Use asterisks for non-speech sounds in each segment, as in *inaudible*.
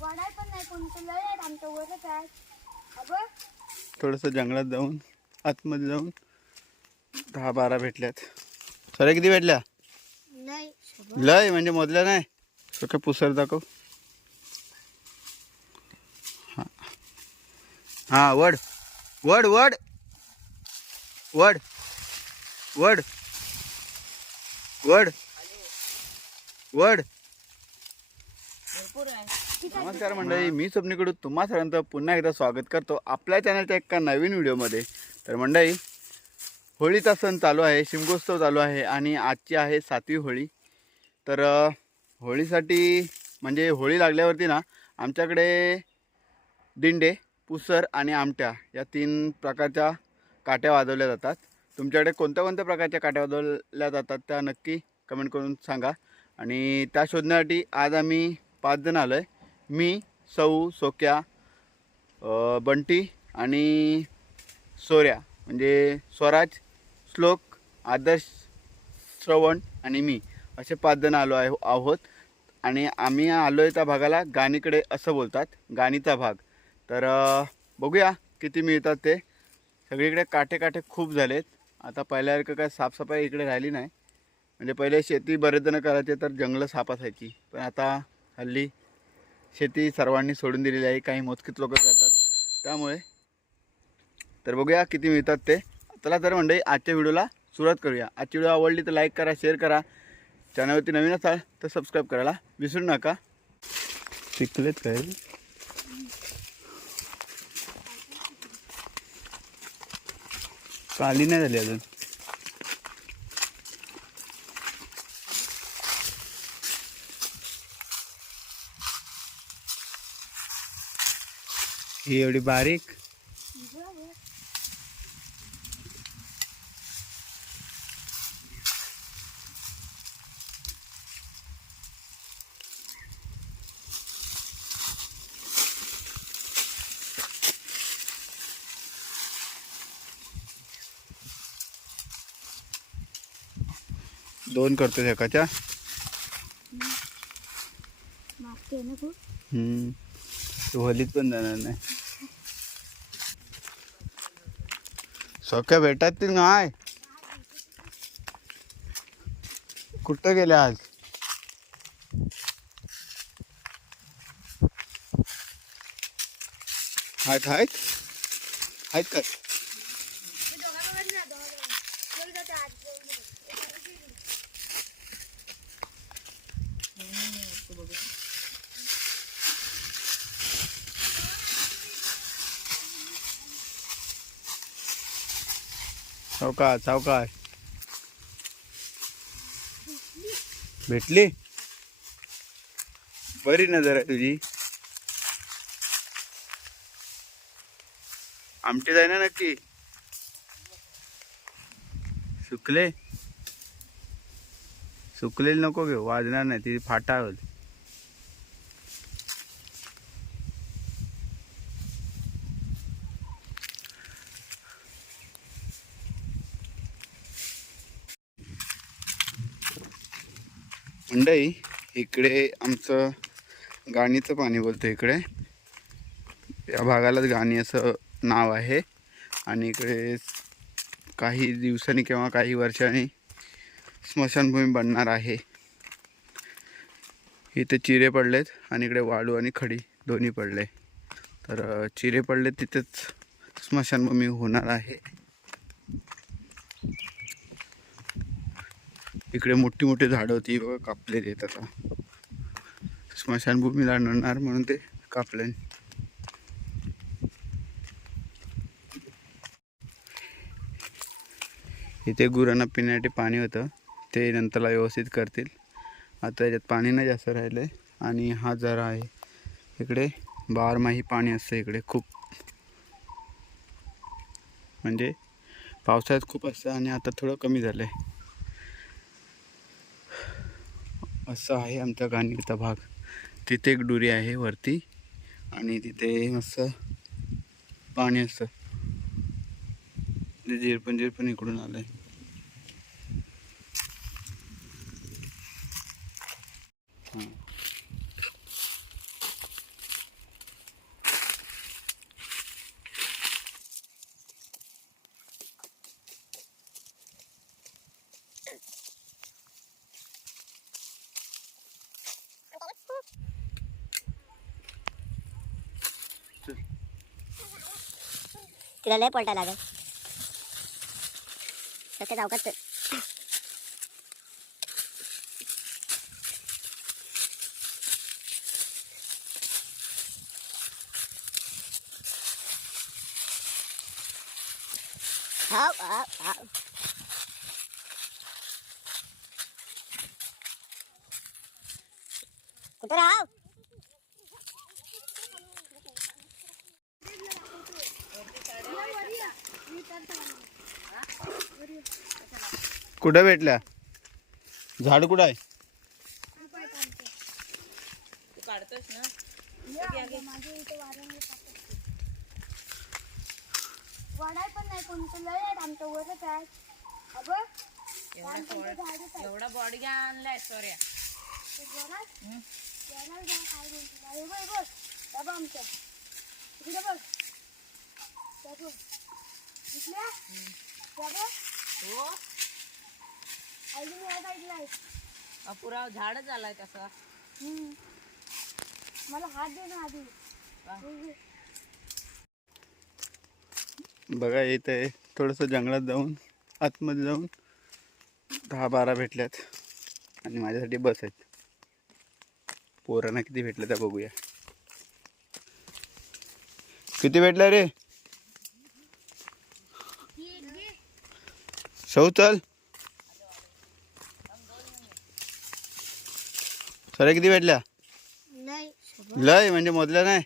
वाढाय पण नाही कोणतं लय आहेत आमच्या वरच आहे अगं. थोडंसं जंगलात जाऊन आतमध्ये जाऊन दहा बारा भेटल्यात. सरे किती भेटल्या? नाही लय म्हणजे मोजल्या नाही. काय पुसर दाखव. हा. हा वड. वड वड. वड. वड. वड. वड. नमस्कार मंडळी मी स्वप्नीकडून तुम्हा सर्वांचं पुन्हा एकदा स्वागत करतो आपल्या चॅनलच्या एका नवीन व्हिडिओमध्ये. तर मंडळी होळीचा सण चालू आहे शिमगोत्सव चालू आहे आणि आजची आहे सातवी होळी. तर होळीसाठी म्हणजे होळी लागल्यावरती ना आमच्याकडे दिंडे पुसर आणि आमट्या या तीन प्रकारच्या काट्या वाजवल्या जातात. तुमच्याकडे कोणत्या कोणत्या प्रकारच्या काट्या वाजवल्या जातात त्या नक्की कमेंट करून सांगा. आणि त्या शोधण्यासाठी आज आम्ही पाच जण आलो आहे मी सौ सोक्या बंटी आणि सोऱ्या म्हणजे स्वराज श्लोक आदर्श श्रवण आणि मी असे पाच जण आलो आहे आहोत. आणि आम्ही आलो आहे त्या भागाला गाणीकडे असं बोलतात गाणीचा भाग. तर बघूया किती मिळतात ते. सगळीकडे काटे काटे खूप झालेत. आता पहिल्यासारखं काय साफसफाई इकडे राहिली नाही. म्हणजे पहिले शेती बरेच जण करायचे तर जंगलं साफ असायची. पण आता हल्ली शेती सर्वांनी सोडून दिलेली आहे. काही मोजकीत लोक करतात. त्यामुळे तर बघूया किती मिळतात ते. चला तर मंडळी आजच्या व्हिडिओला सुरुवात करूया. आजची व्हिडिओ आवडली तर लाईक करा शेअर करा. चॅनलवरती नवीन असाल तर सबस्क्राईब करायला विसरू नका. शिकलेत काय? काली नाही झाली अजून. ही एवढी बारीक. दोन करतो एकाच्या? होलीत पण जाणार नाही. सोक्या भेटतील ती काय? कुठं गेले आज? आहेत आहेत? आहेत का सावकाश सावकाश. भेटली? बरी नजर आहे तुझी. आमटे जाय ना नक्की. सुकले? सुकलेली नको घेऊ वाजणार नाही ती फाटा होईल. मंडई इकडे आमचं गाणीचं पाणी बोलतो इकडे. या भागालाच गाणी असं नाव आहे. आणि इकडे काही दिवसांनी किंवा काही वर्षांनी स्मशानभूमी बनणार आहे. इथे चिरे पडलेत आणि इकडे वाळू आणि खडी दोन्ही पडले. तर चिरे पडले तिथेच स्मशानभूमी होणार आहे. इकडे मोठी मोठी झाडं होती बघा कापलेली आहेत आता. स्मशानभूमीला आणणार म्हणून ते कापले इथे गुरांना पिण्यासाठी पाणी होतं. ते नंतरला व्यवस्थित करतील. आता याच्यात पाणी नाही जास्त राहिलं आहे आणि हा जरा आहे. इकडे बारमाही पाणी असतं इकडे खूप. म्हणजे पावसाळ्यात खूप असतं आणि आता थोडं कमी झालं आहे असं आहे आमचा गाणीचा भाग. तिथे एक डुरी आहे वरती आणि तिथे मस्त पाणी असतं. ते झिरपण इकडून आलं आहे तिला लय पलटा लागेल. सध्या चौकात चल. कुठं राव? कुठं भेटल्या? झाड कुठं आहे? वडाय पण नाही कोणतं लय आहेत आमच्या वरच आहे अगं एवढा बॉडी आणलाय सॉरी काय बोलतो बघ बघ आमच्या इकडे बघ त्या बघ त्या बघ हो अजून या साईडला आहे पुरा झाडच आलाय तसा. हम्म. मला हात दे ना आधी. वा. बघा इथं आहे थोडंसं जंगलात जाऊन आतमध्ये जाऊन दहा बारा भेटल्यात आणि माझ्यासाठी बस आहेत. पोरांना किती भेटल्या त्या बघूया. किती भेटल्या रे? सौ चल. सरे किती भेटल्या? नाही लय म्हणजे मोजल्या नाही?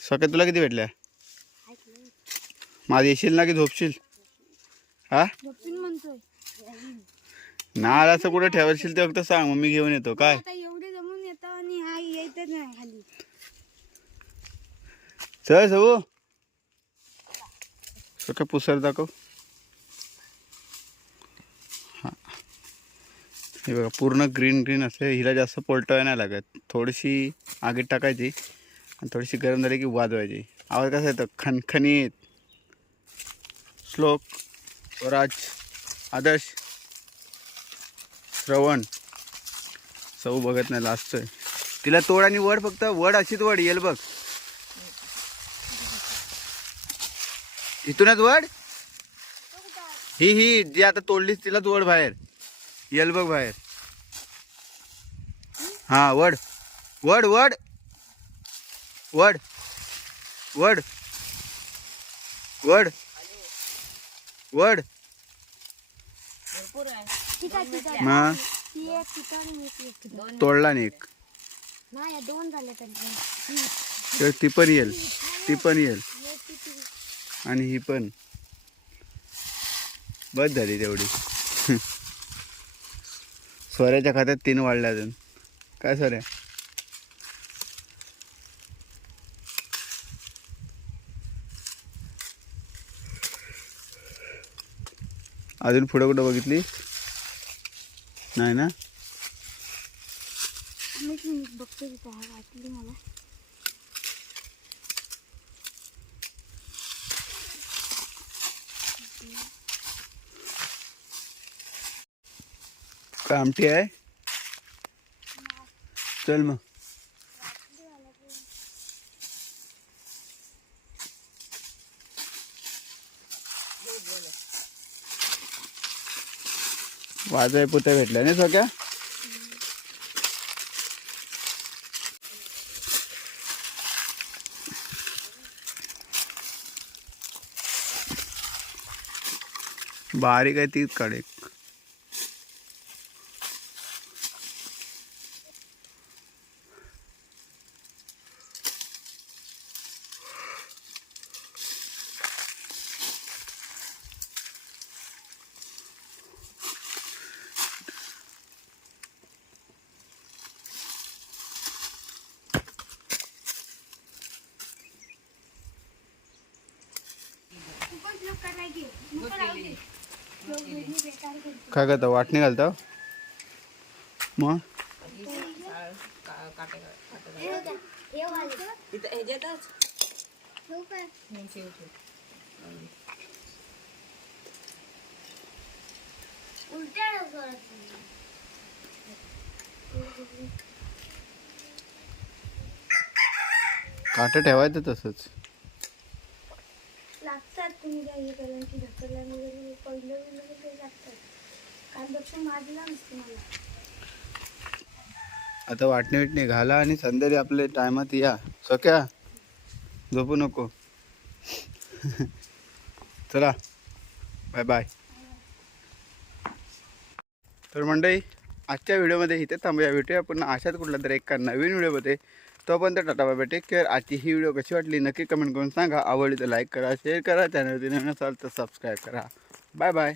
सकाळ तुला किती भेटल्या? माझी येशील ना की झोपशील? हा? नाळ असं कुठं ठेवशील ते फक्त सांग मग मी घेऊन येतो. काय? चल सगू सकाळ पुसर दाखव. हे बघा पूर्ण ग्रीन ग्रीन असते हिला जास्त पोलटवाय नाही लागत. थोडीशी आगीत टाकायची आणि थोडीशी गरम झाली की वाजवायची. आवाज कसा येतो? खणखणीत श्लोक स्वराज आदर्श श्रवण. सऊ बघत नाही लास्टचं तिला तोड आणि वड फक्त वड अशीच वड येईल बघ. इथूनच वड? ही ही जी आता तोडलीस तिलाच वड बाहेर. येल बघ बाहेर. हा वड. वड वड. वड. वड. वड. वड. ठिकाणी तोडला नाही एक. तर. ती पण येईल ती पण येईल आणि ही पण. बस झाली तेवढी. सोऱ्याच्या खात्यात तीन वाढल्या अजून. काय स्वऱ्या अजून पुढं कुठं बघितली? नाही ना? बघते मला. काय आमटी आहे. चल मग. वाजय पुत्या भेटल्या ना सगळ्या? बारीक आहे तीच काढे तू पण श्लोक करायला घे नको राहू दे. श्लोक वेगळी बेकार करते. काय करता? वाट वाटणी घालता? मग? काटा ठेवायचं तसंच. लागतात तुम्ही काही हे करून की ढकलला वगैरे पहिलं वगैरे ते लागतात कारण दक्षिण माझीला नसते मला आता वाटणी विटणी घाला आणि संध्याकाळी आपले टायमात या. सख्या झोपू नको. *laughs* चला बाय बाय तर मंडळी आजच्या व्हिडिओमध्ये इथे थांबूया. भेटूया पुन्हा. अशाच कुठल्या तरी एका नवीन व्हिडिओमध्ये. तोपर्यंत टाटा बाय टेक केअर आजची ही व्हिडिओ कशी वाटली नक्की कमेंट करून सांगा. आवडली तर लाईक करा शेअर करा. चॅनलवरती नवीन असाल तर सबस्क्राईब करा. Bye bye